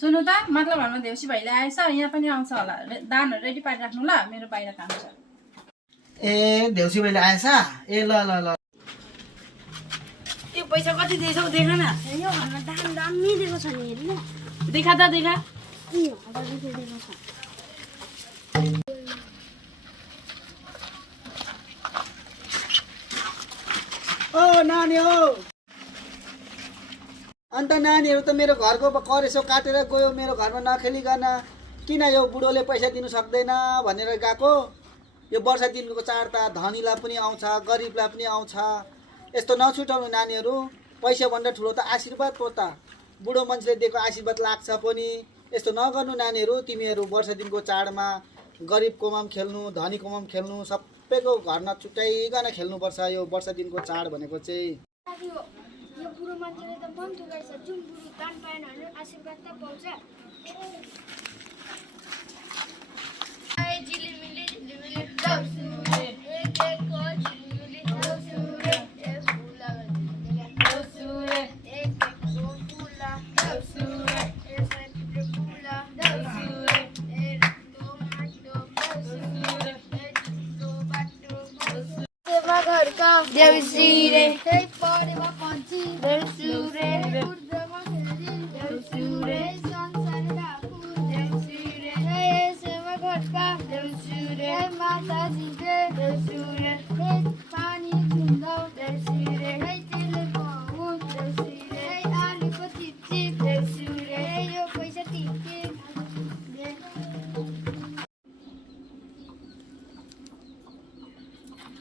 सुन्नु त मतलब घरमा देउसी भैले आएछ यहाँ पनि आउँछ होला दानहरू रेडी पारिराख्नु ल मेरो बाहिर काम छ ए देउसी भैले आएछ ए ल ल ल त्यो पैसा कति दिएछौ देख न यो घरमा दाम दामी दिएको छ नि हेर्नु देखा त देखा ओ नानी हो अन्त नानीहरू त मेरो घरको करेसो काटेर गयो मेरो घरमा नखेलिकन किन यो बुढोले पैसा दिनु सक्दैन भनेर गएको यो वर्ष दिनको चाड त धनीलाई पनि आउँछ गरिबलाई पनि आउँछ यस्तो नछुटाउनु नानीहरू पैसा भन्दा ठुलो त आशीर्वाद पो त बुढो मान्छेले दिएको आशीर्वाद लाग्छ पनि यस्तो नगर्नु नानीहरू तिमीहरू वर्ष दिनको चाडमा गरिबकोमा पनि खेल्नु धनीकोमा पनि खेल्नु सबैको घरमा छुट्याइकन खेल्नुपर्छ यो वर्ष दिनको चाड भनेको चाहिँ यो बुढो मान्छेले त मन दुखाइछ जुन बुढो दान पाएन भने आशीर्वाद त पाउँछ देउसी रे परेमा पन्छी देउसी रे उर्दमा खेली देउसी रे संसार डाकु देउसी रे सेवा घटका देउसी रे माता जी रे देउसी रे पानी झुन्डौ देउसी रे तेल पाउ देउसी रे आलुको चिप्ची देउसी रे यो पैसा टिके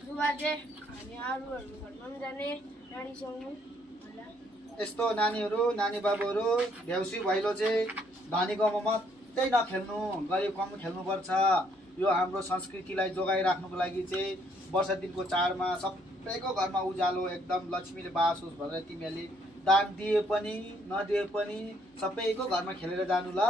दुवाजे यस्तो नानीहरू नानी बाबुहरू देउसी भैलो चाहिँ धनी गाउँमा मात्रै नखेल्नु गरिब गाउँमा खेल्नुपर्छ यो हाम्रो संस्कृतिलाई जोगाइराख्नुको लागि चाहिँ वर्ष दिनको चाडमा सबैको घरमा उज्यालो एकदम लक्ष्मीले बास होस् भनेर तिमीहरूले दान दिए पनि नदिए पनि सबैको घरमा खेलेर जानु ल